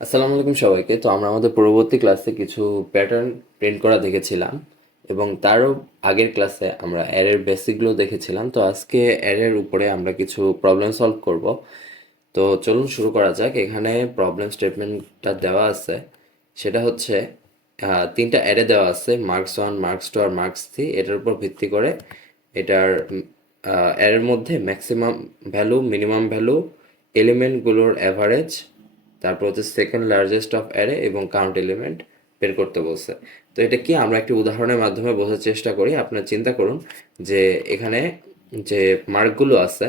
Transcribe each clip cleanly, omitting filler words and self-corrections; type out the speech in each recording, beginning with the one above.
আসসালামু আলাইকুম সবাইকে। তো আমরা আমাদের পূর্ববর্তী ক্লাসে কিছু প্যাটার্ন প্রিন্ট করা দেখেছিলাম এবং তারও আগের ক্লাসে আমরা অ্যারের বেসিকগুলো দেখেছিলাম। তো আজকে অ্যারের উপরে আমরা কিছু প্রবলেম সলভ করব। তো চলুন শুরু করা যাক। এখানে প্রবলেম স্টেটমেন্টটা দেওয়া আছে, সেটা হচ্ছে তিনটা অ্যারে দেওয়া আছে, মার্কস ওয়ান, মার্কস টু আর মার্কস থ্রি। এটার উপর ভিত্তি করে এটার অ্যারের মধ্যে ম্যাক্সিমাম ভ্যালু, মিনিমাম ভ্যালু, এলিমেন্টগুলোর অ্যাভারেজ, তারপর হচ্ছে সেকেন্ড লার্জেস্ট অফ অ্যারে এবং কাউন্ট এলিমেন্ট বের করতে বলছে। তো এটা কি আমরা একটি উদাহরণের মাধ্যমে বোঝার চেষ্টা করি। আপনারা চিন্তা করুন যে এখানে যে মার্কগুলো আছে,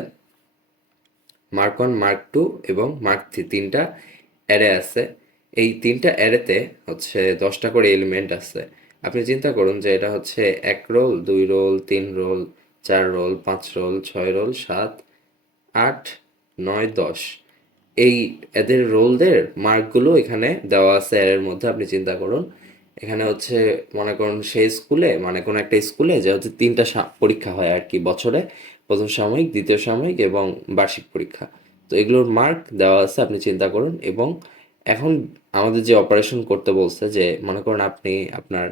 মার্ক ওয়ান, মার্ক টু এবং মার্ক থ্রি, তিনটা অ্যারে আছে। এই তিনটা অ্যারেতে হচ্ছে 10টা করে এলিমেন্ট আছে। আপনি চিন্তা করুন যে এটা হচ্ছে 1 roll, 2 roll, 3 roll, 4 roll, 5 roll, 6 roll, 7, 8, 9, 10। এই এদের রোলদের মার্কগুলো এখানে দেওয়া আছে অ্যারের মধ্যে। আপনি চিন্তা করুন এখানে হচ্ছে, মনে করুন সেই স্কুলে, মানে কোনো একটা স্কুলে যে হচ্ছে তিনটা পরীক্ষা হয় আর কি বছরে, প্রথম সাময়িক, দ্বিতীয় সাময়িক এবং বার্ষিক পরীক্ষা। তো এগুলোর মার্ক দেওয়া আছে, আপনি চিন্তা করুন। এবং এখন আমাদের যে অপারেশন করতে বলছে, যে মনে করুন আপনি আপনার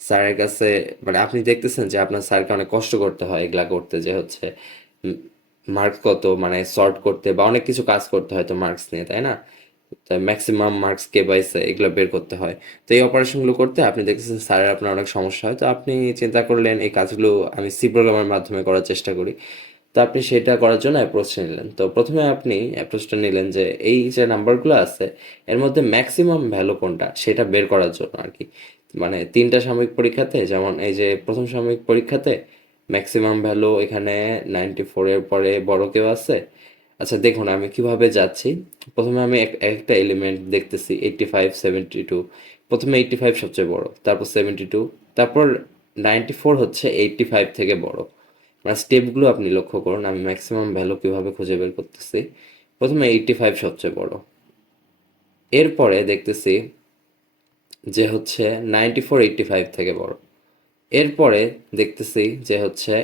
স্যারের কাছে, মানে আপনি দেখতেছেন যে আপনার স্যারকে অনেক কষ্ট করতে হয় এগুলা করতে, যে হচ্ছে মার্কস কত, মানে সর্ট করতে বা অনেক কিছু কাজ করতে হয় তো মার্কস নিয়ে, তাই না? তাই ম্যাক্সিমাম মার্কস কে পাইছে এগুলো বের করতে হয়। তো এই অপারেশনগুলো করতে আপনি দেখতেছেন স্যারের আপনার অনেক সমস্যা হয়। তো আপনি চিন্তা করলেন এই কাজগুলো আমি সি প্রোগ্রামের মাধ্যমে করার চেষ্টা করি। তো আপনি সেটা করার জন্য অ্যাপ্রোচটা নিলেন। তো প্রথমে আপনি অ্যাপ্রোচটা নিলেন যে এই যে নাম্বারগুলো আছে এর মধ্যে ম্যাক্সিমাম ভ্যালু কোনটা সেটা বের করার জন্য আর কি। মানে তিনটা সাময়িক পরীক্ষাতে, যেমন এই যে প্রথম সাময়িক পরীক্ষাতে ম্যাক্সিমাম ভ্যালু এখানে 94-এর পরে বড় কেউ আছে। আচ্ছা দেখুন আমি কিভাবে যাচ্ছি। প্রথমে আমি একটা এলিমেন্ট দেখতেছি 85, 72। প্রথমে 85 সবচেয়ে বড়, তারপর 72, তারপর 94 হচ্ছে 85 থেকে বড়। মানে স্টেপগুলো আপনি লক্ষ্য করুন, আমি ম্যাক্সিমাম ভ্যালু কিভাবে খুঁজে বের করতেছি। প্রথমে 85 সবচেয়ে বড়, এরপরে দেখতেছি যে হচ্ছে 94 85 থেকে বড়, এরপরে দেখতেছি যে হচ্ছে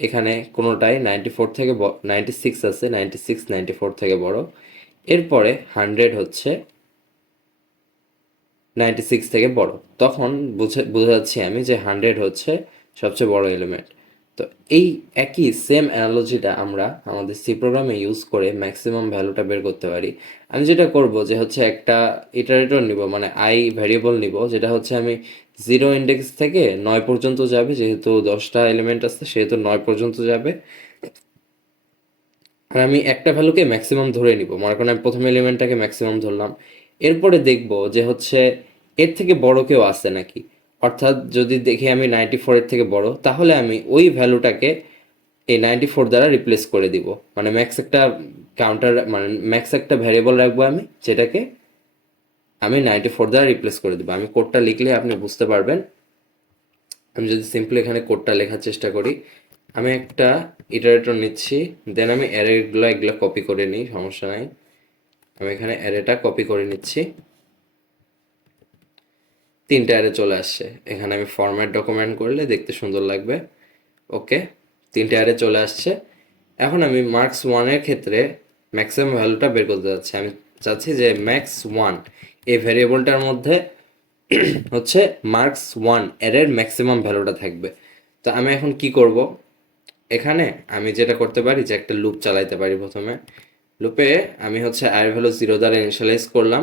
এখানে কোনোটাই 94 থেকে 96 আছে, 96 94 থেকে বড়। এরপরে 100 হচ্ছে 96 থেকে বড়। তখন বোঝাচ্ছি আমি যে 100 হচ্ছে সবচেয়ে বড় এলিমেন্ট। তো এই একই সেম অ্যানালজিটা আমরা আমাদের সি প্রোগ্রামে ইউজ করে ম্যাক্সিমাম ভ্যালুটা বের করতে পারি। আমি যেটা করব যে হচ্ছে একটা ইটারেটর নিব, মানে আই ভ্যারিয়েবল নিব, যেটা হচ্ছে আমি 0 ইন্ডেক্স থেকে 9 পর্যন্ত যাবে, যেহেতু 10টা এলিমেন্ট আছে সেহেতু 9 পর্যন্ত যাবে। আর আমি একটা ভ্যালুকে ম্যাক্সিমাম ধরে নিব, মনে করেন আমি প্রথম এলিমেন্টটাকে ম্যাক্সিমাম ধরলাম। এরপরে দেখব যে হচ্ছে এর থেকে বড় কেউ আছে নাকি। অর্থাৎ যদি দেখি আমি 94-এর থেকে বড়, তাহলে আমি ওই ভ্যালুটাকে এই 94 দ্বারা রিপ্লেস করে দিব। মানে ম্যাক্স একটা কাউন্টার, মানে ম্যাক্স একটা ভ্যারিয়েবল রাখবো আমি, যেটাকে আমি 94 দ্বারা রিপ্লেস করে দিব। আমি কোডটা লিখলে আপনি বুঝতে পারবেন। আমি যদি সিম্পলি এখানে কোডটা লেখার চেষ্টা করি, আমি একটা ইটারেটর নিচ্ছি, দেন আমি অ্যারেগুলো এগুলো কপি করে নিই, সমস্যা নাই। আমি এখানে অ্যারেটা কপি করে নিচ্ছি, তিনটা অ্যারে চলে আসছে। এখানে আমি ফরম্যাট ডকুমেন্ট করলে দেখতে সুন্দর লাগবে। ওকে, তিনটা অ্যারে চলে আসছে। এখন আমি মার্কস ওয়ানের ক্ষেত্রে ম্যাক্সিমাম ভ্যালুটা বের করতে যাচ্ছি। আমি চাচ্ছি যে ম্যাক্স ওয়ান এই ভ্যারিয়েবলটার মধ্যে হচ্ছে মার্কস ওয়ান এর ম্যাক্সিমাম ভ্যালুটা থাকবে। তো আমি এখন কি করব, এখানে আমি যেটা করতে পারি যে একটা লুপ চালাইতে পারি। প্রথমে লুপে আমি হচ্ছে আয়ের ভ্যালু 0 দ্বারা ইনিশিয়ালাইজ করলাম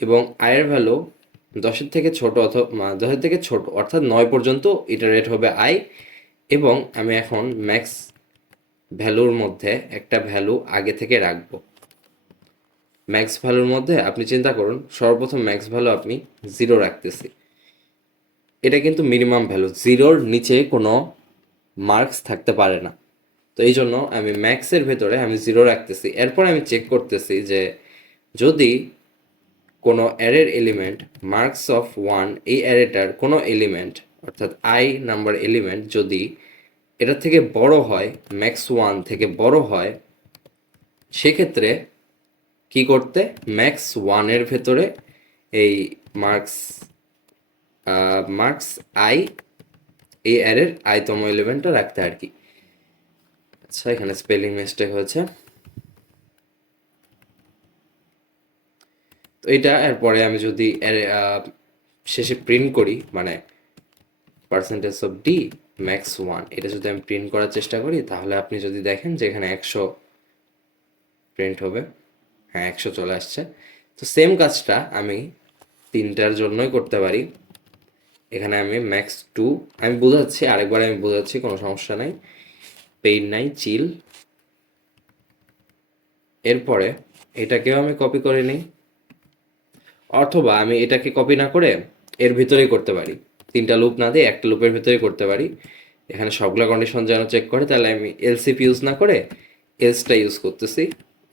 এবং আয়ের ভ্যালু 10-এর থেকে ছোট, অথবা 10-এর থেকে ছোট অর্থাৎ 9 পর্যন্ত ইটারেট হবে আই। এবং আমি এখন ম্যাক্স ভ্যালুর মধ্যে একটা ভ্যালু আগে থেকে রাখবো। ম্যাক্স ভ্যালুর মধ্যে আপনি চিন্তা করুন, সর্বপ্রথম ম্যাক্স ভ্যালু আপনি 0 রাখতেছি। এটা কিন্তু মিনিমাম ভ্যালু, 0-র নিচে কোনো মার্কস থাকতে পারে না। তো এই জন্য আমি ম্যাক্সের ভেতরে আমি 0 রাখতেছি। এরপর আমি চেক করতেছি যে যদি কোনো অ্যারের এলিমেন্ট মার্কস অফ ওয়ান, এই অ্যারেটার কোনো এলিমেন্ট অর্থাৎ আই নাম্বার এলিমেন্ট যদি এটার থেকে বড় হয়, ম্যাক্স ওয়ান থেকে বড় হয়, সেক্ষেত্রে কি করতে, ম্যাক্স ওয়ানের ভেতরে এই মার্কস মার্কস আই, এই অ্যারের আইতম এলিমেন্টটা রাখতে আর কি। আচ্ছা এখানে স্পেলিং মিস্টেক হয়েছে। তো এটা এরপরে আমি যদি শেষে প্রিন্ট করি, মানে পার্সেন্টেজ অফ ডি ম্যাক্স 1, এটা যদি আমি প্রিন্ট করার চেষ্টা করি, তাহলে আপনি যদি দেখেন যে এখানে 100 প্রিন্ট হবে। হ্যাঁ, 100 চলে আসছে। তো সেম কাজটা আমি তিনটার জন্যই করতে পারি। এখানে আমি ম্যাক্স 2, আমি বোঝাচ্ছি, আরেকবার আমি বোঝাচ্ছি, কোনো সমস্যা নাই, পেইন নাই, চিল। এরপরে এটাকেও আমি কপি করে নিই, অথবা আমি এটাকে কপি না করে এর ভিতরেই করতে পারি, তিনটা লুপ না দিয়ে একটা লুপের ভিতরেই করতে পারি। এখানে সবগুলা কন্ডিশন যেন চেক করে, তাহলে আমি এলসিপি ইউজ না করে এলসটা ইউজ করতেছি।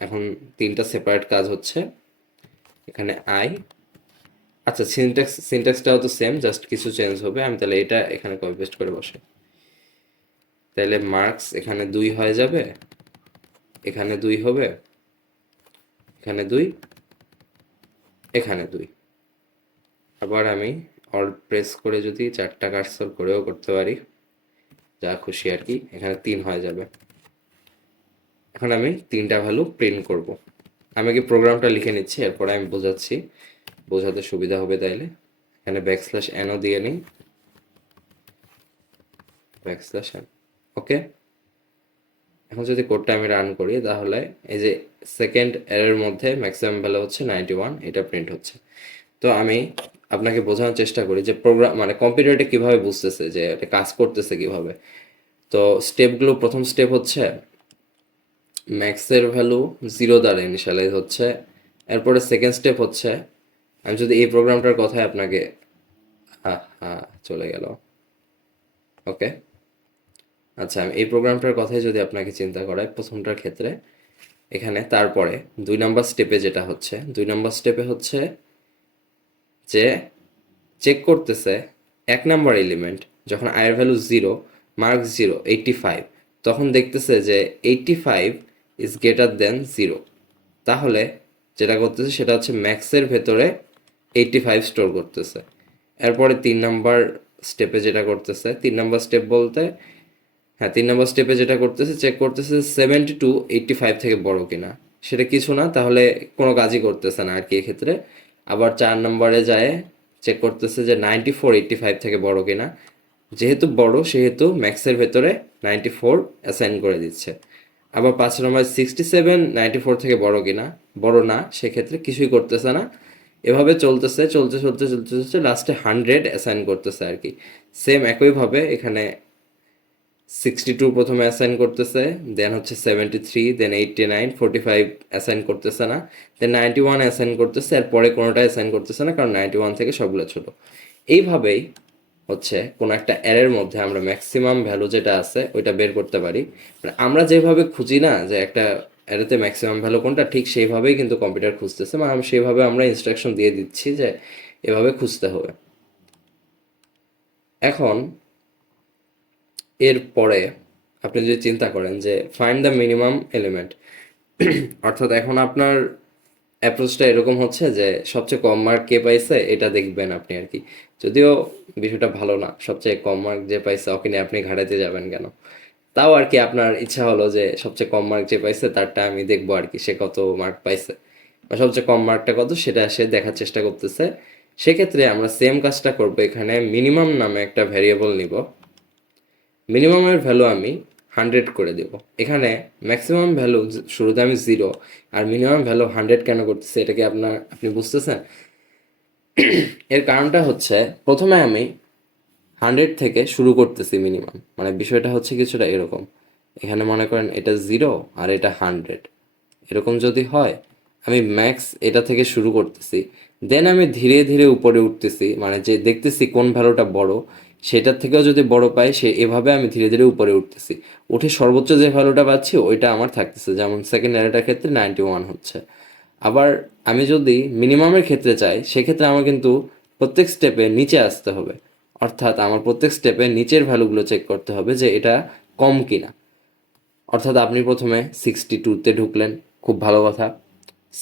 এখন তিনটা সেপারেট কাজ হচ্ছে। এখানে আই, আচ্ছা সিনট্যাক্সটাও তো সেম, জাস্ট কিছু চেঞ্জ হবে। আমি তাহলে এটা এখানে কপি পেস্ট করে বসাই, তাহলে মার্কস এখানে 2 হয়ে যাবে, এখানে 2 হবে, এখানে 2, এখানে 2। আবার আমি অল্ট প্রেস করে যদি 4টা কার্সর করেও করতে পারি, যা খুশি আর কি, এখানে 3 হয়ে যাবে। এখন আমি তিনটা ভ্যালু প্রিন্ট করব। আমি কি প্রোগ্রামটা লিখে নিচ্ছি, এরপরে আমি বোঝাচ্ছি, বোঝাতে সুবিধা হবে। তাইলে এখানে ব্যাকস্ল্যাশ এনও দিয়ে নিই, ব্যাকস্ল্যাশ এন, ওকে। এখন যদি কোডটা আমি রান করি, তাহলে এই যে সেকেন্ড এর মধ্যে ম্যাক্সিমাম ভ্যালু হচ্ছে 91, এটা প্রিন্ট হচ্ছে। তো আমি আপনাকে বোঝানোর চেষ্টা করি যে প্রোগ্রাম মানে কম্পিউটারটা কিভাবে বুঝতেছে যে এটা কাজ করতেছে কিভাবে। তো স্টেপগুলো, প্রথম স্টেপ হচ্ছে ম্যাক্সের ভ্যালু 0 দ্বারা ইনিশিয়ালাইজ হচ্ছে। এরপরে সেকেন্ড স্টেপ হচ্ছে, আমি যদি এই প্রোগ্রামটার কথাই আপনাকে, হ্যাঁ চলে গেল, ওকে। আচ্ছা, আমি এই প্রোগ্রামটার কথাই যদি আপনাকে চিন্তা করাই প্রথমটার ক্ষেত্রে, এখানে তারপরে 2 নম্বর স্টেপে যেটা হচ্ছে, 2 নম্বর স্টেপে হচ্ছে যে চেক করতেছে 1 নম্বর এলিমেন্ট, যখন আয়ের ভ্যালু 0, মার্ক 0, 85, তখন দেখতেছে যে 85 ইজ গ্রেটার দেন 0। তাহলে যেটা করতেছে সেটা হচ্ছে ম্যাক্সের ভেতরে 85 স্টোর করতেছে। এরপরে 3 নম্বর স্টেপে যেটা করতেছে, 3 নম্বর স্টেপ বলতে, হ্যাঁ 3 নম্বর স্টেপে যেটা করতেছে, চেক করতেছে 72 85 থেকে বড় কিনা। সেটা কিছু না, তাহলে কোনো কাজই করতেছে না আর কি এক্ষেত্রে। আবার 4 নম্বরে যায় চেক করতেছে যে 94 85 থেকে বড় কিনা। যেহেতু বড় সেহেতু ম্যাক্সের ভেতরে 94 অ্যাসাইন করে দিচ্ছে। আবার 5 নম্বর 67 94 থেকে বড় কিনা, বড় না, সেক্ষেত্রে কিছুই করতেছে না। এভাবে চলতেছে, চলতে চলতে চলতে চলতে লাস্টে 100 অ্যাসাইন করতেছে আর কি। সেম একইভাবে এখানে 62 প্রথমে অ্যাসাইন করতেছে, দেন হচ্ছে 73, দেন 89, 45 অ্যাসাইন করতেছে না, দেন 91 অ্যাসাইন করতেছে, আর পরে কোনোটা অ্যাসাইন করতেছে না, কারণ 91 থেকে সবগুলো ছোট। এইভাবেই হচ্ছে কোনো একটা অ্যারের মধ্যে আমরা ম্যাক্সিমাম ভ্যালু যেটা আছে ওইটা বের করতে পারি। মানে আমরা যেভাবে খুঁজি না যে একটা অ্যারেতে ম্যাক্সিমাম ভ্যালু কোনটা, ঠিক সেইভাবেই কিন্তু কম্পিউটার খুঁজতেছে, মানে সেইভাবে আমরা ইনস্ট্রাকশন দিয়ে দিচ্ছি যে এভাবে খুঁজতে হবে। এখন এর পরে আপনি যদি চিন্তা করেন যে ফাইন্ড দ্য মিনিমাম এলিমেন্ট, অর্থাৎ এখন আপনার অ্যাপ্রোচটা এরকম হচ্ছে যে সবচেয়ে কম মার্ক কে পাইছে এটা দেখবেন আপনি আর কি। যদিও বিষয়টা ভালো না, সবচেয়ে কম মার্ক যে পাইছে ওকে নিয়ে আপনি ঘাটাতে যাবেন কেন। তাও আর কি আপনার ইচ্ছা হলো যে সবচেয়ে কম মার্ক যে পাইছে তারটা আমি দেখবো আর কি, সে কত মার্ক পাইছে বা সবচেয়ে কম মার্কটা কত সেটা সে দেখার চেষ্টা করতেছে। সেক্ষেত্রে আমরা সেম কাজটা করবো, এখানে মিনিমাম নামে একটা ভ্যারিয়েবল নিব। মিনিমামের ভ্যালু আমি 100 করে দেব। এখানে ম্যাক্সিমাম ভ্যালু শুরুতে আমি 0 আর মিনিমাম ভ্যালু 100 কেন করতেছি, এটাকে আপনি বুঝতেছেন? এর কারণটা হচ্ছে প্রথমে আমি 100 থেকে শুরু করতেছি মিনিমাম, মানে বিষয়টা হচ্ছে কিছুটা এরকম। এখানে মনে করেন এটা 0 আর এটা 100, এরকম যদি হয়, আমি ম্যাক্স এটা থেকে শুরু করতেছি, দেন আমি ধীরে ধীরে উপরে উঠতেছি, মানে যে দেখতেছি কোন ভ্যালুটা বড়, সেটার থেকেও যদি বড় পাই সে এভাবে আমি ধীরে ধীরে উপরে উঠতেছি, উঠে সর্বোচ্চ যে ভ্যালুটা পাচ্ছি ওইটা আমার থাকতেছে, যেমন সেকেন্ড অ্যারেটার ক্ষেত্রে 91 হচ্ছে। আবার আমি যদি মিনিমামের ক্ষেত্রে চাই, সেক্ষেত্রে আমার কিন্তু প্রত্যেক স্টেপে নিচে আসতে হবে, অর্থাৎ আমার প্রত্যেক স্টেপে নিচের ভ্যালুগুলো চেক করতে হবে যে এটা কম কিনা। অর্থাৎ আপনি প্রথমে 62-তে ঢুকলেন, খুব ভালো কথা,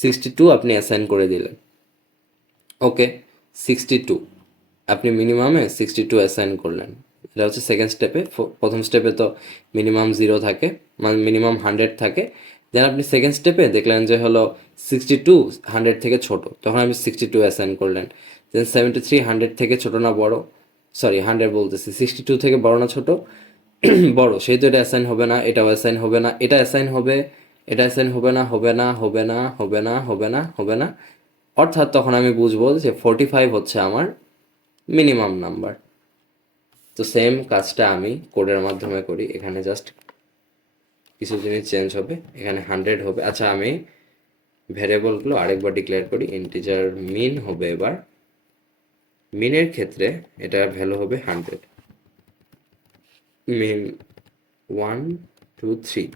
62 আপনি অ্যাসাইন করে দিলেন, ওকে। 62 আপনি মিনিমামে 62 অ্যাসাইন করলেন, এটা হচ্ছে সেকেন্ড স্টেপে। প্রথম স্টেপে তো মিনিমাম 0 থাকে, মানে মিনিমাম 100 থাকে, দেন আপনি সেকেন্ড স্টেপে দেখলেন যে হলো 62 100 থেকে ছোট, তখন আপনি 62 অ্যাসাইন করলেন। দেন 73 100 থেকে ছোট না বড়, সরি 100 বলতেছি, 62 থেকে বড় না ছোট, বড়, সেই তো এটা অ্যাসাইন হবে না, এটাও অ্যাসাইন হবে না, এটা অ্যাসাইন হবে, এটা অ্যাসাইন হবে না, হবে না, হবে না, হবে না, হবে না, হবে না। অর্থাৎ তখন আমি বুঝবো যে 45 হচ্ছে আমার মিনিমাম নাম্বার। তো সেম কাজটা আমি কোডের মাধ্যমে করি। এখানে জাস্ট কিছু জিনিস চেঞ্জ হবে, এখানে 100 হবে। আচ্ছা, আমি ভ্যারিয়েবলগুলো আরেকবার ডিক্লেয়ার করি। ইন্টিজার মিন হবে এবার, মিনের ক্ষেত্রে এটা ভ্যালু হবে 100, মিন 1 2 3।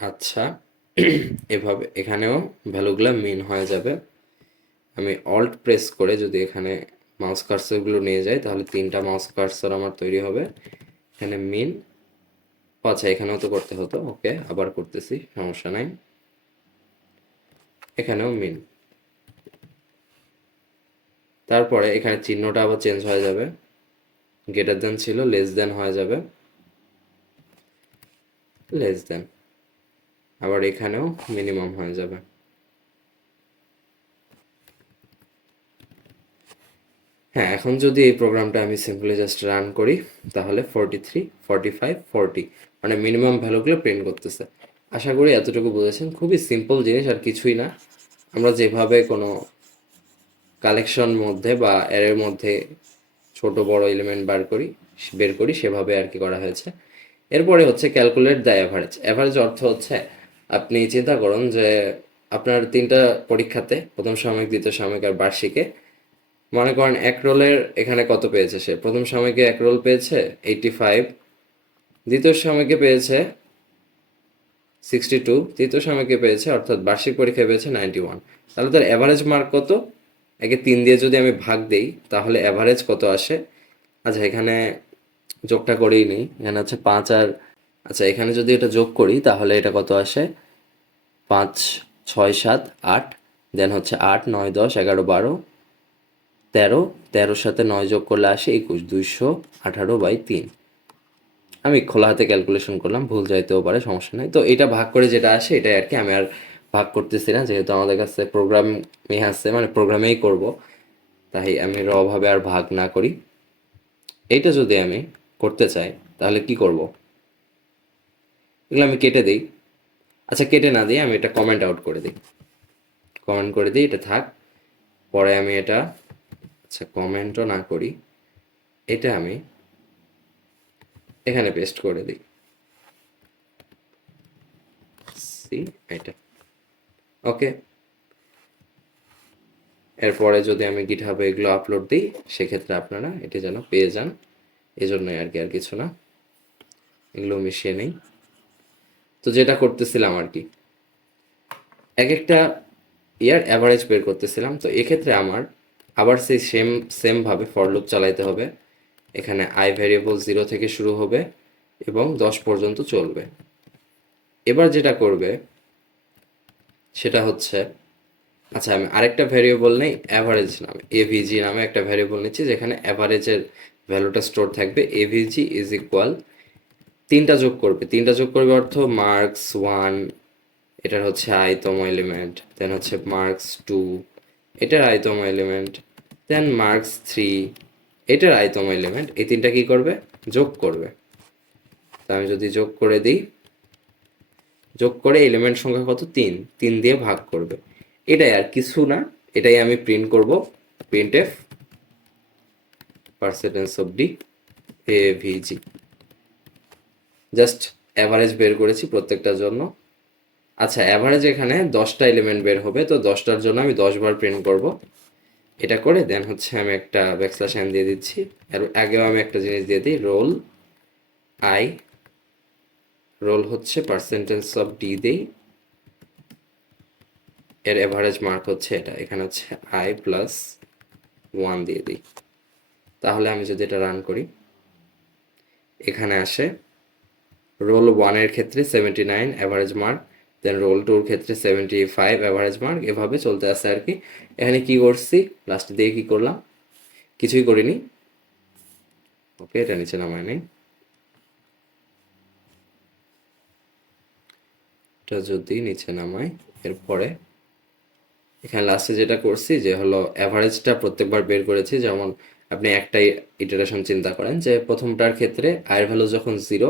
আচ্ছা, এভাবে এখানেও ভ্যালুগুলো মিন হয়ে যাবে। আমি অল্ট প্রেস করে যদি এখানে মাউস কার্সরগুলো নিয়ে যাই, তাহলে 3টা মাউস কার্সর আমার তৈরি হবে। এখানে মিন, আচ্ছা এখানেও তো করতে হতো, ওকে আবার করতেছি, সমস্যা নাই। এখানেও মিন, তারপরে এখানে চিহ্নটা আবার চেঞ্জ হয়ে যাবে, গ্রেটার দেন ছিল লেস দেন হয়ে যাবে, লেস দেন, আবার এখানেও মিনিমাম হয়ে যাবে। হ্যাঁ, এখন যদি এই প্রোগ্রামটা আমি সিম্পলি জাস্ট রান করি, তাহলে 43 45 40 মানে মিনিমাম ভ্যালুগুলো প্রিন্ট করতেছে। আশা করি এতটুকু বুঝেছেন, খুবই সিম্পল জিনিস আর কিছুই না। আমরা যেভাবে কোনো কালেকশন মধ্যে বা অ্যারের মধ্যে ছোট বড় এলিমেন্ট বের করি সেভাবে আর কি করা হয়েছে। এরপরে হচ্ছে ক্যালকুলেট দ্য অ্যাভারেজ। অ্যাভারেজ অর্থ হচ্ছে, আপনি চিন্তা করুন যে আপনার 3টা পরীক্ষাতে, প্রথম সাময়িক, দ্বিতীয় সাময়িক আর বার্ষিকে, মনে করেন এক রোলের এখানে কত পেয়েছে সে, প্রথম সাময়িকে এক রোল পেয়েছে 85, দ্বিতীয় সাময়িকে পেয়েছে 62, তৃতীয় সাময়িকে পেয়েছে অর্থাৎ বার্ষিক পরীক্ষায় পেয়েছে 91। তাহলে তার অ্যাভারেজ মার্ক কত? একে 3 দিয়ে যদি আমি ভাগ দেই তাহলে অ্যাভারেজ কত আসে? আচ্ছা, এখানে যোগটা করেই নিই, এখানে হচ্ছে 5 আর, আচ্ছা এখানে যদি এটা যোগ করি তাহলে এটা কত আসে? 5 6 7 8, দেন হচ্ছে 8 9 10 11 12 13, 13-র সাথে 9 যোগ করলে আসে 21, 218/3। আমি খোলা হাতে ক্যালকুলেশন করলাম, ভুল যাইতেও পারে, সমস্যা নাই। তো এটা ভাগ করে যেটা আসে এটাই আর কি, আমি আর ভাগ করতেছি না, যেহেতু আমাদের কাছে প্রোগ্রামই আছে, মানে প্রোগ্রামেই করব, তাই আমি র ভাবে আর ভাগ না করি। এইটা যদি আমি করতে চাই তাহলে কি করব? এগুলো আমি কেটে দিই। আচ্ছা, কেটে না দিয়ে আমি এটা কমেন্ট আউট করে দিই, কমেন্ট করে দিই, এটা থাক। পরে আমি এটা, আচ্ছা কমেন্টও না করি, এটা আমি এখানে পেস্ট করে দিই, সি, এটা ওকে। এরপরে যদি আমি গিটহাবে এগুলো আপলোড দিই, সেক্ষেত্রে আপনারা এটা যেন পেয়ে যান, এজন্যই আর কি, আর কিছু না। এগুলো মিশিয়ে নেই। তো যেটা করতেছিলাম আর কি, এক একটা ইয়ার অ্যাভারেজ বের করতেছিলাম। তো এক্ষেত্রে আমার আবার সেই সেমভাবে ফর লুপ চালাইতে হবে। এখানে আই ভ্যারিয়েবল 0 থেকে শুরু হবে এবং 10 পর্যন্ত চলবে। এবার যেটা করবে সেটা হচ্ছে, আচ্ছা আমি আরেকটা ভ্যারিয়েবল নেই, অ্যাভারেজ নামে, এভিজি নামে একটা ভ্যারিয়েবল নিচ্ছি, যেখানে অ্যাভারেজের ভ্যালুটা স্টোর থাকবে। এভিজি ইজ ইকুয়াল, 3টা যোগ করবে, 3টা যোগ করবে অর্থ মার্কস 1, এটার হচ্ছে আইতম এলিমেন্ট, দেন হচ্ছে মার্কস 2, এটার আইতম এলিমেন্ট, দেন মার্কস 3, এটার আইতম এলিমেন্ট, এই 3টা কি করবে? যোগ করবে। তো আমি যদি যোগ করে দিই, যোগ করে এলিমেন্ট সংখ্যা কত? 3, 3 দিয়ে ভাগ করবে। এটাই আর কিছু না, এটাই আমি প্রিন্ট করব, print F percentage of D AVG. Just average বের করেছি প্রত্যেকটার জন্য। আচ্ছা, অ্যাভারেজ এখানে 10টা এলিমেন্ট বের হবে, তো 10টার জন্য আমি 10 বার প্রিন্ট করব। এটা করে দেন হচ্ছে আমি একটা ব্যাকস্ল্যাশ এন দিয়ে দিচ্ছি। আর আগেও আমি একটা জিনিস দিয়ে দিই, রোল আই, রোল হচ্ছে পার্সেন্টেজ অফ ডি দেই, এর অ্যাভারেজ মার্ক হচ্ছে এটা, এখানে হচ্ছে আই প্লাস 1 দিয়ে দিই। তাহলে আমি যদি এটা রান করি, এখানে আসে রোল 1-এর ক্ষেত্রে 79 অ্যাভারেজ মার্ক, দেন রোল 2-র ক্ষেত্রে 75 অ্যাভারেজ মার্ক, এভাবে চলতে আসে আর কি। এখানে কি করছি, লাস্টে দিয়ে কি করলাম? কিছুই করিনি, ওকে, এটা নিচে নামায় নেই। এটা যদি নিচে নামাই, এরপরে এখানে লাস্টে যেটা করছি যে হলো অ্যাভারেজটা প্রত্যেকবার বের করেছি। যেমন আপনি একটাই ইটারেশন চিন্তা করেন যে প্রথমটার ক্ষেত্রে আয়ের ভ্যালু যখন 0,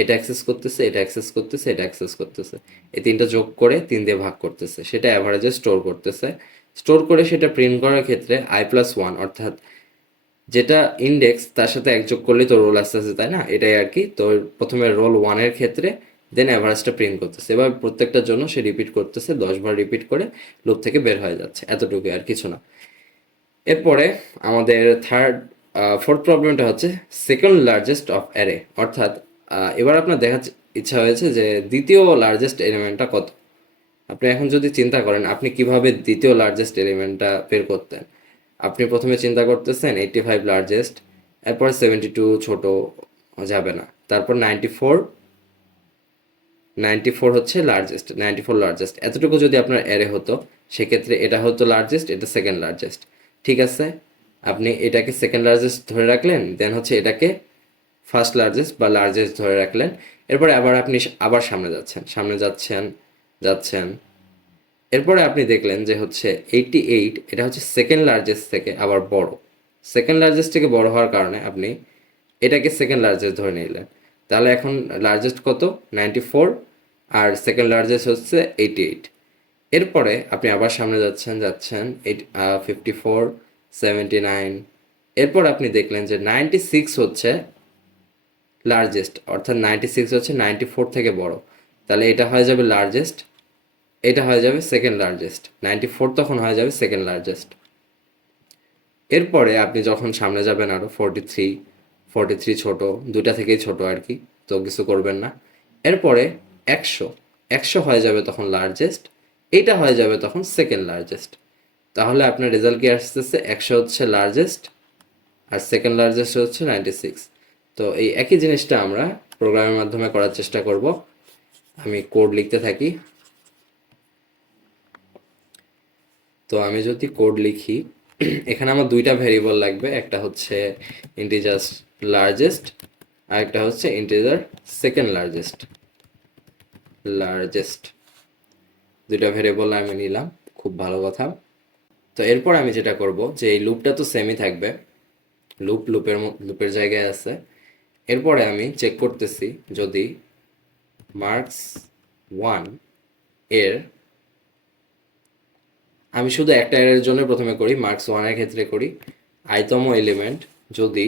এটা অ্যাক্সেস করতেছে, এটা অ্যাক্সেস করতেছে, এটা অ্যাক্সেস করতেছে, এই তিনটা যোগ করে 3 দিয়ে ভাগ করতেছে, সেটা অ্যাভারেজে স্টোর করতেছে। স্টোর করে সেটা প্রিন্ট করার ক্ষেত্রে i+1, অর্থাৎ যেটা ইন্ডেক্স তার সাথে এক যোগ করলেই তো রোল আসতে আসে, তাই না? এটাই আর কি। তো প্রথমে রোল 1-এর ক্ষেত্রে দেন অ্যাভারেজটা প্রিন্ট করতেছে। এবার প্রত্যেকটার জন্য সে রিপিট করতেছে, 10 বার রিপিট করে লুপ থেকে বের হয়ে যাচ্ছে, এতটুকু আর কিছু না। এরপরে আমাদের ফোর্থ প্রবলেমটা হচ্ছে সেকেন্ড লার্জেস্ট অফ অ্যারে, অর্থাৎ এবার আপনার দেখার ইচ্ছা হয়েছে যে দ্বিতীয় লার্জেস্ট এলিমেন্টটা কত। আপনি এখন যদি চিন্তা করেন আপনি কিভাবে দ্বিতীয় লার্জেস্ট এলিমেন্টটা বের করতেন। আপনি প্রথমে চিন্তা করতেছেন 85 লার্জেস্ট, এরপর 72 ছোট, যাবে না, তারপর 94 হচ্ছে লার্জেস্ট, 94 লার্জেস্ট, এতটুকু যদি আপনার অ্যারে হতো সেক্ষেত্রে এটা হতো লার্জেস্ট, এটা সেকেন্ড লার্জেস্ট। ঠিক আছে, আপনি এটাকে সেকেন্ড লার্জেস্ট ধরে রাখলেন, দেন হচ্ছে এটাকে ফার্স্ট লার্জেস্ট বা লার্জেস্ট ধরে রাখলেন। এরপরে আবার আপনি আবার সামনে যাচ্ছেন, যাচ্ছেন। এরপরে আপনি দেখলেন যে হচ্ছে 88 এটা হচ্ছে সেকেন্ড লার্জেস্ট থেকে আবার বড়। সেকেন্ড লার্জেস্ট থেকে বড় হওয়ার কারণে আপনি এটাকে সেকেন্ড লার্জেস্ট ধরে নিলেন। তাহলে এখন লার্জেস্ট কত? 94, আর সেকেন্ড লার্জেস্ট হচ্ছে 88। এরপরে আপনি আবার সামনে যাচ্ছেন 54, 79। এরপর আপনি দেখলেন যে 96 হচ্ছে লার্জেস্ট, অর্থাৎ 96 হচ্ছে 94 থেকে বড়। তাহলে এটা হয়ে যাবে লার্জেস্ট, এটা হয়ে যাবে সেকেন্ড লার্জেস্ট, 94 তখন হয়ে যাবে সেকেন্ড লার্জেস্ট। এরপরে আপনি যখন সামনে যাবেন আরও 43 ছোট, দুইটা থেকেই ছোট আর কি, তো কিছু করবেন না। এরপরে 100 হয়ে যাবে তখন লার্জেস্ট, এটা হয়ে যাবে তখন সেকেন্ড লার্জেস্ট। তাহলে আপনার রেজাল্ট কি আসতেছে? 100 হচ্ছে লার্জেস্ট আর সেকেন্ড লার্জেস্ট হচ্ছে 96। তো এই একই জিনিসটা আমরা প্রোগ্রামের মাধ্যমে করার চেষ্টা করব। আমি কোড লিখতে থাকি। তো আমি যদি কোড লিখি, এখানে আমার দুইটা ভেরিয়েবল লাগবে, একটা হচ্ছে ইন্টিজার লার্জেস্ট আর একটা হচ্ছে ইন্টিজার সেকেন্ড লার্জেস্ট। দুইটা ভেরিয়েবল আমি নিলাম, খুব ভালো কথা। তো এরপর আমি যেটা করব যে এই লুপটা তো সেমই থাকবে, লুপের জায়গায় আছে। এরপরে আমি চেক করতেছি যদি মার্কস 1 এর, আমি শুধু একটা এর জন্য প্রথমে করি, মার্কস 1 এর ক্ষেত্রে করি, আইতম এলিমেন্ট যদি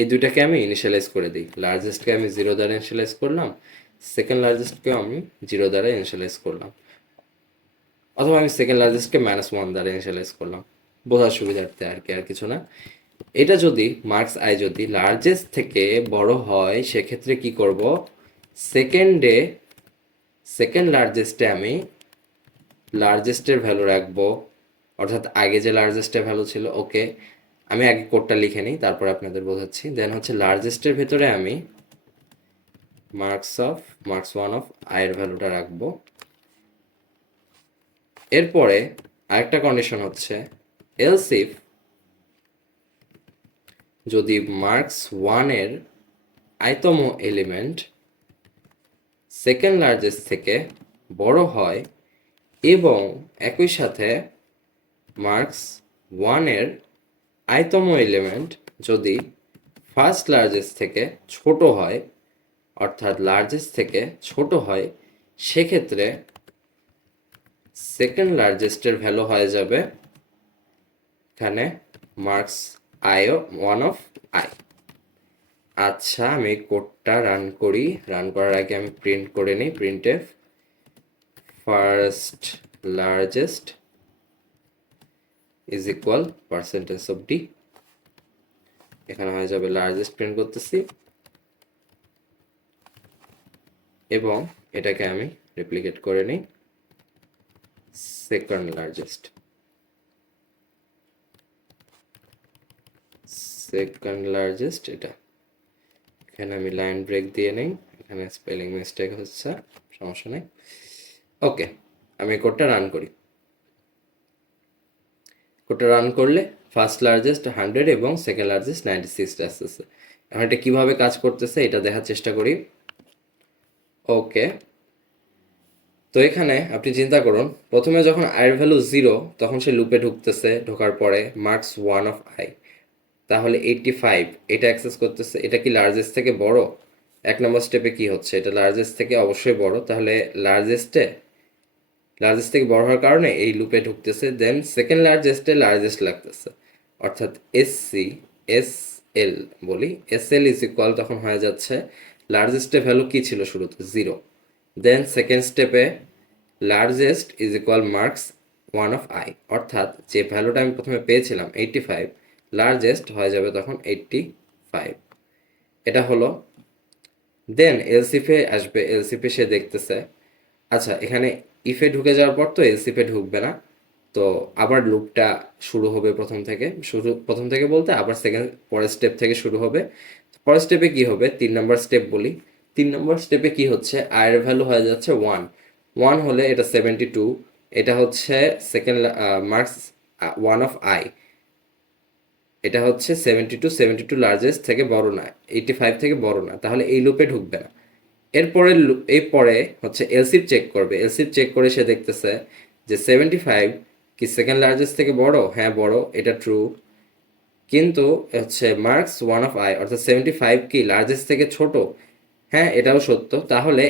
এই দুইটাকে আমি ইনিশিয়ালাইজ করে দিই, লার্জেস্টকে আমি 0 দ্বারা ইনিশিয়ালাইজ করলাম, সেকেন্ড লার্জেস্টকেও আমি 0 দ্বারা ইনিশিয়ালাইজ করলাম, অথবা আমি সেকেন্ড লার্জেস্টকে -1 দ্বারা ইনিশিয়ালাইজ করলাম, বোঝার সুবিধার্থে আর কি, আর কিছু না। এটা যদি মার্কস আই যদি লার্জেস্ট থেকে বড় হয় সেক্ষেত্রে কি করব, সেকেন্ড লার্জেস্টে আমি লার্জেস্টের ভ্যালু রাখবো, অর্থাৎ আগে যে লার্জেস্টের ভ্যালু ছিল, ওকে আমি আগে কোডটা লিখে নিই তারপর আপনাদের বোঝাচ্ছি। দেন হচ্ছে লার্জেস্টের ভেতরে আমি মার্কস 1 অফ আয়ের ভ্যালুটা রাখবো। এরপরে আরেকটা কন্ডিশন হচ্ছে এলস ইফ যদি মার্কস 1 এর আইতম এলিমেন্ট সেকেন্ড লার্জেস্ট থেকে বড় হয় এবং একই সাথে মার্কস 1 এর আইতম এলিমেন্ট যদি ফার্স্ট লার্জেস্ট থেকে ছোট হয়, অর্থাৎ লার্জেস্ট থেকে ছোট হয়, সেক্ষেত্রে সেকেন্ড লার্জেস্টের ভ্যালু হয়ে যাবে এখানে মার্কস আই 1 অফ আই। আচ্ছা, আমি কোডটা রান করি। রান করার আগে আমি প্রিন্ট করে নিই, printf first largest is equal percentage of D. এখানে হয়ে যাবে লার্জেস্ট, প্রিন্ট করতেছি এবং এটাকে আমি রেপ্লিকেট করে নিই সেকেন্ড লার্জেস্ট, এটা। এখানে আমি লাইন ব্রেক দিয়ে নেই, এখানে স্পেলিং মিস্টেক হচ্ছে, সমস্যা নেই। ওকে, আমি কোডটা রান করি। কোডটা রান করলে ফার্স্ট লার্জেস্ট 100 এবং সেকেন্ড লার্জেস্ট 96টা আসতেছে। এখন এটা কীভাবে কাজ করতেছে এটা দেখার চেষ্টা করি। ওকে, তো এখানে আপনি চিন্তা করুন, প্রথমে যখন আইয়ের ভ্যালু 0 তখন সে লুপে ঢুকতেছে, ঢোকার পরে মার্কস 1 অফ আই, তাহলে 85 এটা অ্যাক্সেস করতেছে। এটা কি লার্জেস্ট থেকে বড়? এক নম্বর স্টেপে কি হচ্ছে, এটা লার্জেস্ট থেকে অবশ্যই বড়, তাহলে লার্জেস্ট থেকে বড় হওয়ার কারণে এই লুপে ঢুকতেছে। দেন সেকেন্ড লার্জেস্ট লাগতেছে, অর্থাৎ এসসি এস এল বলি, এস এল ইজ ইকুয়াল তখন হয়ে যাচ্ছে লার্জেস্টের ভ্যালু কি ছিল শুরুতে 0। দেন সেকেন্ড স্টেপে largest is equal marks 1 of I, অর্থাৎ যে ভ্যালুটা আমি প্রথমে পেয়েছিলাম 85, লার্জেস্ট হয়ে যাবে তখন 85। এটা হলো। দেন এলসিফে আসবে, এলসিফে সে দেখতেছে, আচ্ছা এখানে ইফে ঢুকে যাওয়ার পর তো এলসিফে ঢুকবে না, তো আবার লুপটা শুরু হবে প্রথম থেকে বলতে আবার সেকেন্ড পরের স্টেপ থেকে শুরু হবে। পরের স্টেপে কি হবে, 3 নম্বর স্টেপ বলি। 3 নম্বর স্টেপে কি হচ্ছে, আয়ের ভ্যালু হয়ে যাচ্ছে 1। 1 হলে এটা 72, এটা হচ্ছে সেকেন্ড মার্কস 1 অফ আই, এটা হচ্ছে 72 লার্জেস্ট থেকে বড় না, 85 থেকে বড় না, তাহলে এই লুপে ঢুকবে না। এরপরে হচ্ছে এলসিপ চেক করবে। এলসিপ চেক করে সে দেখতেছে যে 75 কি সেকেন্ড লার্জেস্ট থেকে বড়, হ্যাঁ বড়, এটা ট্রু। কিন্তু হচ্ছে মার্কস 1 অফ আই অর্থাৎ 75 কি লার্জেস্ট থেকে ছোট, হ্যাঁ এটাও সত্য। তাহলে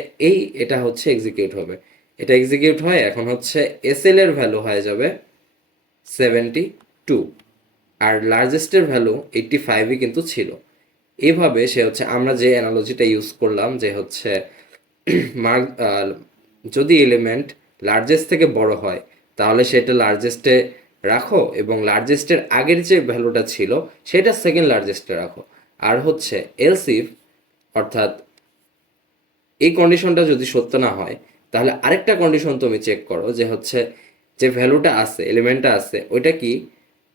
এটা হচ্ছে এক্সিকিউট হবে। এটা এক্সিকিউট হয়, এখন হচ্ছে এসএল এর ভ্যালু হয়ে যাবে 72, আর লার্জেস্টের ভ্যালু 85ই কিন্তু ছিল। এইভাবে সে হচ্ছে, আমরা যে অ্যানালজিটা ইউজ করলাম যে হচ্ছে মার্ক যদি এলিমেন্ট লার্জেস্ট থেকে বড় হয় তাহলে সেটা লার্জেস্টে রাখো, এবং লার্জেস্টের আগের যে ভ্যালুটা ছিল সেটা সেকেন্ড লার্জেস্টে রাখো। আর হচ্ছে এলসিফ, অর্থাৎ এই কন্ডিশনটা যদি সত্য না হয় তাহলে আরেকটা কন্ডিশন তুমি চেক করো, যে হচ্ছে যে ভ্যালুটা আছে, এলিমেন্টটা আছে, ওইটা কি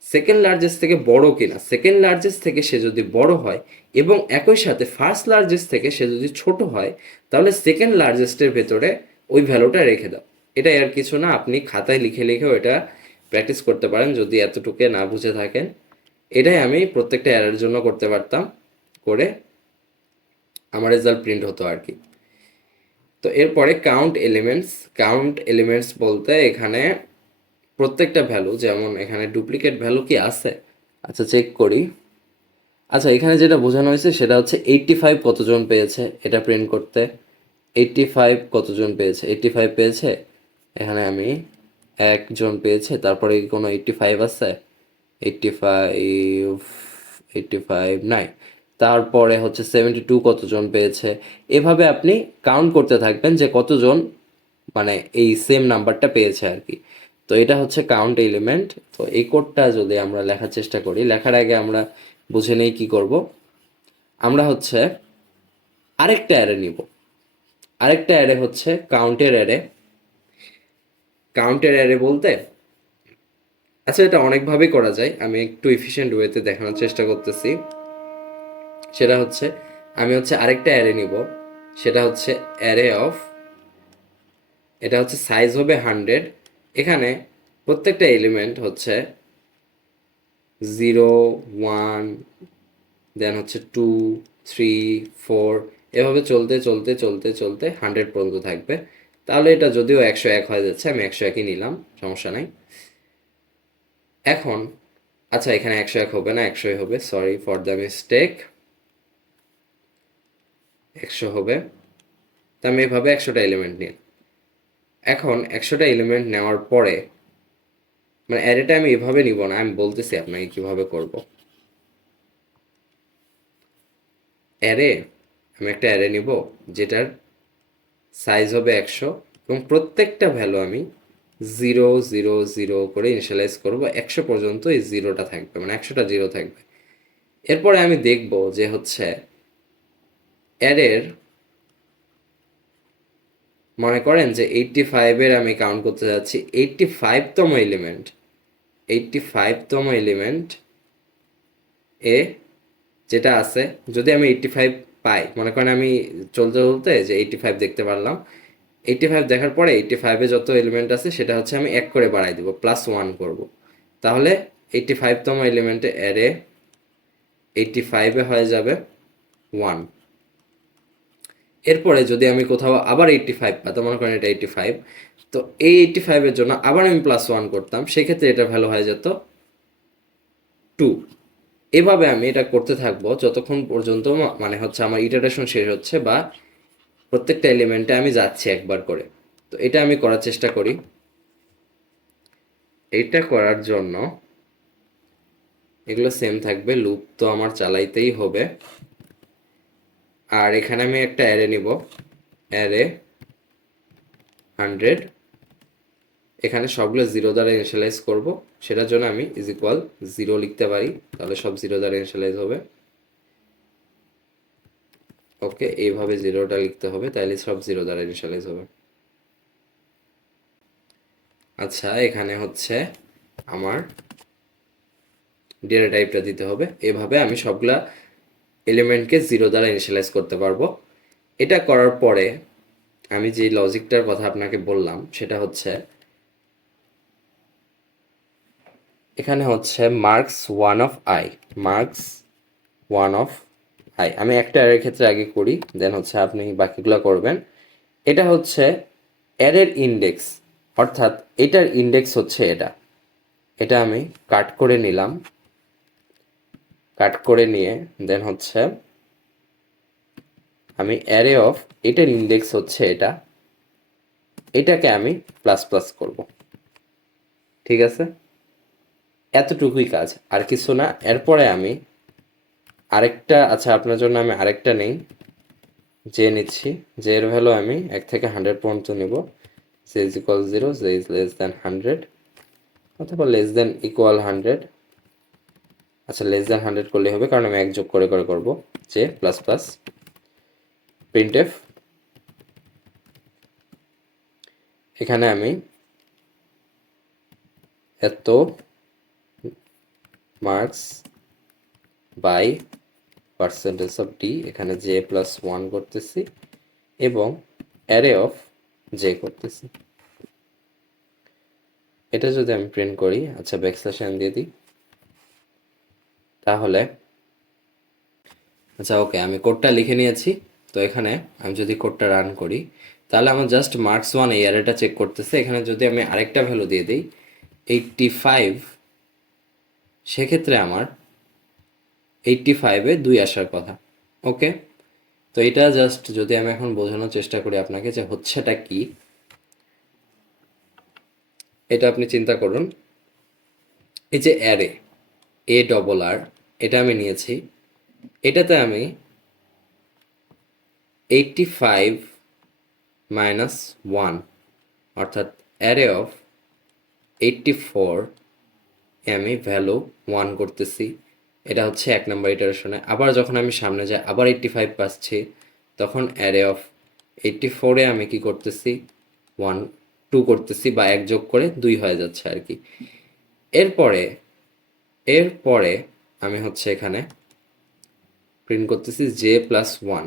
সেকেন্ড লার্জেস্ট থেকে বড় কিনা। সেকেন্ড লার্জেস্ট থেকে সে যদি বড় হয় এবং একই সাথে ফার্স্ট লার্জেস্ট থেকে সে যদি ছোট হয়, তাহলে সেকেন্ড লার্জেস্টের ভেতরে ওই ভ্যালুটা রেখে দাও। এটাই আর কিছু না, আপনি খাতায় লিখে লিখেও এটা প্র্যাকটিস করতে পারেন যদি এতটুকু না বুঝে থাকেন। এটাই আমি প্রত্যেকটা এররের জন্য করতে পারতাম, করে আমার রেজাল্ট প্রিন্ট হতো আর কি। তো এরপরে কাউন্ট এলিমেন্টস বলতে এখানে প্রত্যেকটা ভ্যালু, যেমন এখানে ডুপ্লিকেট ভ্যালু কি আছে, আচ্ছা চেক করি। আচ্ছা এখানে যেটা বোঝানো হয়েছে সেটা হচ্ছে 85 কতজন পেয়েছে এটা প্রিন্ট করতে। 85 কতজন পেয়েছে, 85 পেয়েছে, এখানে আমি একজন পেয়েছে, তারপরে কি কোনো 85 আছে, 85, 85 নাই। তারপরে হচ্ছে 72 কতজন পেয়েছে। এভাবে আপনি কাউন্ট করতে থাকবেন যে কতজন মানে এই সেম নাম্বারটা পেয়েছে আর কি। তো এটা হচ্ছে কাউন্ট এলিমেন্ট। তো এই কোডটা যদি আমরা লেখার চেষ্টা করি, লেখার আগে আমরা বুঝে নেই কি করব। আমরা হচ্ছে আরেকটা অ্যারে নিব। আরেকটা অ্যারে হচ্ছে কাউন্টের অ্যারে বলতে, আচ্ছা এটা অনেকভাবেই করা যায়, আমি একটু এফিশিয়েন্ট ওয়েতে দেখানোর চেষ্টা করতেছি। সেটা হচ্ছে আমি হচ্ছে আরেকটা অ্যারে নিব, সেটা হচ্ছে অ্যারে অফ, এটা হচ্ছে সাইজ হবে 100। এখানে প্রত্যেকটা এলিমেন্ট হচ্ছে 0, 1, দেন হচ্ছে 2, 3, 4, এভাবে চলতে চলতে চলতে চলতে 100 পর্যন্ত থাকবে। তাহলে এটা যদিও 101 হয়ে যাচ্ছে, আমি 101ই নিলাম, সমস্যা নাই। এখন আচ্ছা এখানে 101 হবে না, 100ই হবে, সরি ফর দ্য মিস্টেক, 100 হবে। তো আমি এভাবে 100টা এলিমেন্ট নিই। এখন 100টা এলিমেন্ট নেওয়ার পরে মানে অ্যারেটা আমি এভাবে নিব না, আমি বলতেছি আপনাকে কিভাবে করব। অ্যারে, আমি একটা অ্যারে নিব যেটার সাইজ হবে 100 এবং প্রত্যেকটা ভ্যালু আমি 0 0 0 করে ইনিশিয়ালাইজ করব। 100 পর্যন্ত এই জিরোটা থাকবে, মানে 100টা জিরো থাকবে। এরপরে আমি দেখব যে হচ্ছে অ্যারের, মনে করেন যে 85-এর আমি কাউন্ট করতে যাচ্ছি 85তম এলিমেন্ট, 85তম এলিমেন্ট এ যেটা আছে, যদি আমি 85 পাই, মনে করেন আমি চলতে চলতে যে 85 দেখতে পারলাম, 85 দেখার পরে 85-এ যত এলিমেন্ট আছে সেটা হচ্ছে আমি 1 করে বাড়াই দিব, +1 করব। তাহলে 85তম এলিমেন্টে অ্যারে 85-এ হয়ে যাবে 1। এরপরে যদি আমি কোথাও আবার 85 পাতাম, মনে করেন এটা 85, তো এই 85-এর জন্য আবার আমি +1 করতাম, সেক্ষেত্রে এটা ভ্যালু হয়ে যেত 2। এভাবে আমি এটা করতে থাকবো যতক্ষণ পর্যন্ত মানে হচ্ছে আমার ইটারেশন শেষ হচ্ছে বা প্রত্যেকটা এলিমেন্টে আমি যাচ্ছি একবার করে। তো এটা আমি করার চেষ্টা করি। এটা করার জন্য এগুলো সেম থাকবে, লুপ তো আমার চালাইতেই হবে। আর এখানে আমি একটা অ্যারে নিব, অ্যারে 100, এখানে সবগুলো 0 দ্বারা ইনিশিয়ালাইজ করব। সেটার জন্য আমি ইজ ইকুয়াল 0 লিখতে পারি, তাহলে সব 0 দ্বারা ইনিশিয়ালাইজ হবে। ওকে, এইভাবে 0টা লিখতে হবে, তাহলে সব 0 দ্বারা ইনিশিয়ালাইজ হবে। আচ্ছা, এখানে হচ্ছে আমার ডেটা টাইপটা দিতে হবে। এভাবে আমি সবগুলা এলিমেন্টকে 0 দ্বারা ইনিশিয়ালাইজ করতে পারবো। এটা করার পরে আমি যে লজিকটার কথা আপনাকে বললাম সেটা হচ্ছে এখানে হচ্ছে marks 1 of I, marks 1 of I আমি একটা অ্যারের ক্ষেত্রে আগে করি, দেন হচ্ছে আপনি বাকিগুলো করবেন। এটা হচ্ছে অ্যারের ইন্ডেক্স, অর্থাৎ এটার ইন্ডেক্স হচ্ছে এটা। এটা আমি কাট করে নিলাম, কাট করে নিয়ে দেন হচ্ছে আমি অ্যারে অফ এটার ইন্ডেক্স হচ্ছে এটা, এটাকে আমি প্লাস প্লাস করব। ঠিক আছে, এতটুকুই কাজ, আর কিছু না। এরপরে আমি আরেকটা, আচ্ছা আপনার জন্য আমি আরেকটা নেই, যে নিচ্ছি, যে এর ভ্যালু আমি 1 থেকে 100 পর্যন্ত নেব। যে ইজ ইকুয়াল 0, যে ইজ লেস দ্যান 100 অথবা লেস দ্যান ইকুয়াল 100। আচ্ছা, লেস দ্যান 100 করলেই হবে, কারণ আমি এক যোগ করে করে করব। যে প্লাস প্লাস প্রিন্টএফ, এখানে আমি এত marks by percentage of D, এখানে জে প্লাস 1 করতেছি এবং অ্যারে অফ জে করতেছি। এটা যদি আমি প্রিন্ট করি, আচ্ছা ব্যাকস্ল্যাশ এন দিয়ে দিই, তাহলে আচ্ছা ওকে, আমি কোডটা লিখে নিয়েছি। তো এখানে আমি যদি কোডটা রান করি, তাহলে আমার জাস্ট মার্কস 1 এই অ্যারেটা চেক করতেছে। এখানে যদি আমি আরেকটা ভ্যালু দিয়ে দিই 85, সেক্ষেত্রে আমার 85-এ 2 আসার কথা। ওকে, তো এটা জাস্ট যদি আমি এখন বোঝানোর চেষ্টা করি আপনাকে যে হচ্ছেটা কি, এটা আপনি চিন্তা করুন। এই যে অ্যারে এ ডবল আর, এটা আমি নিয়েছি, এটাতে আমি 85 মাইনাস 1, অর্থাৎ অ্যারে অফ 84 এ আমি ভ্যালু 1 করতেছি। এটা হচ্ছে 1 নম্বর ইটারেশনে। আবার যখন আমি সামনে যাই আবার 85 পাচ্ছি, তখন অ্যারে অফ 84-এ আমি কি করতেছি, 1 2 করতেছি, বা এক যোগ করে 2 হয়ে যাচ্ছে আর কি। এরপরে এরপরে আমি হচ্ছে এখানে প্রিন্ট করতেছি জে প্লাস 1।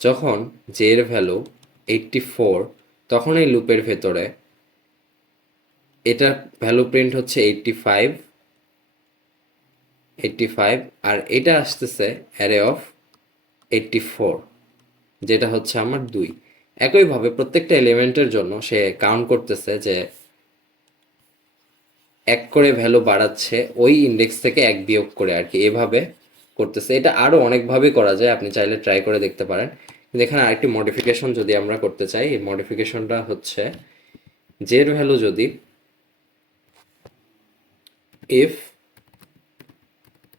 যখন জে এর ভ্যালু 84, তখন এই লুপের ভেতরে এটার ভ্যালু প্রিন্ট হচ্ছে 85, আর এটা আসতেছে অ্যারে অফ 84, যেটা হচ্ছে আমার 2। একইভাবে প্রত্যেকটা এলিমেন্টের জন্য সে কাউন্ট করতেছে যে এক করে ভ্যালু বাড়াচ্ছে ওই ইন্ডেক্স থেকে এক বিয়োগ করে আর কি, এভাবে করতেছে। এটা আরও অনেকভাবে করা যায়, আপনি চাইলে ট্রাই করে দেখতে পারেন। কিন্তু এখানে আরেকটি মডিফিকেশন যদি আমরা করতে চাই, এই মডিফিকেশনটা হচ্ছে জের ভ্যালু যদি if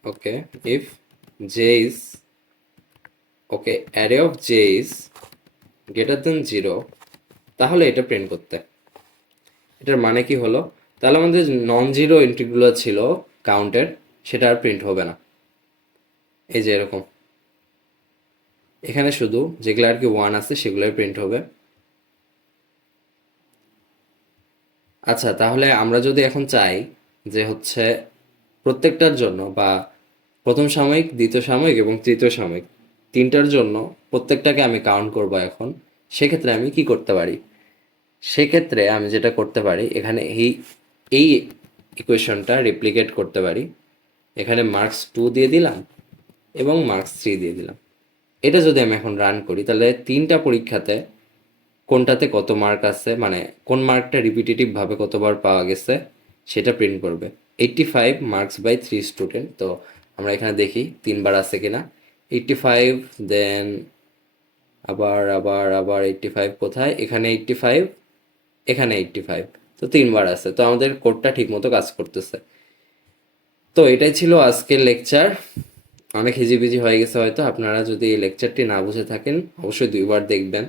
okay if J is okay array of J is greater than 0, তাহলে এটা প্রিন্ট করতে। এটার মানে কি হলো, তাহলে আমাদের নন জিরো এন্ট্রিগুলো ছিল কাউন্টের, সেটা আর প্রিন্ট হবে না। এই যে এরকম, এখানে শুধু যেগুলো আর কি 1 আছে সেগুলোই প্রিন্ট হবে। আচ্ছা, তাহলে আমরা যদি এখন চাই যে হচ্ছে প্রত্যেকটার জন্য, বা প্রথম সাময়িক, দ্বিতীয় সাময়িক এবং তৃতীয় সাময়িক, তিনটার জন্য প্রত্যেকটাকে আমি কাউন্ট করব এখন, সেক্ষেত্রে আমি কি করতে পারি? সেক্ষেত্রে আমি যেটা করতে পারি, এখানে এই এই ইকুয়েশনটা রেপ্লিকেট করতে পারি। এখানে মার্কস 2 দিয়ে দিলাম এবং মার্কস 3 দিয়ে দিলাম। এটা যদি আমি এখন রান করি তাহলে 3টা পরীক্ষাতে কোনটাতে কত মার্ক আছে, মানে কোন মার্কটা রিপিটেটিভভাবে কতবার পাওয়া গেছে সেটা প্রিন্ট করবে। 85 মার্কস বাই 3 স্টুডেন্ট। তো আমরা এখানে দেখি 3বার আছে কিনা। 85, দেন আবার আবার আবার 85 কোথায়, এখানে 85, এখানে 85। তো 3বার আছে, তো আমাদের কোডটা ঠিকমতো কাজ করতেছে। তো এটাই ছিল আজকের লেকচার। অনেক হিজিবিজি হয়ে গেছে হয়তো, আপনারা যদি এই লেকচারটি না বুঝে থাকেন অবশ্যই 2বার দেখবেন,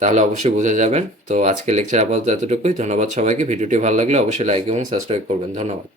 তাহলে অবশ্যই বুঝে যাবেন। তো আজকের লেকচার আপাতত এতটুকুই। ধন্যবাদ সবাইকে। ভিডিওটি ভালো লাগলে অবশ্যই লাইক এবং সাবস্ক্রাইব করবেন। ধন্যবাদ।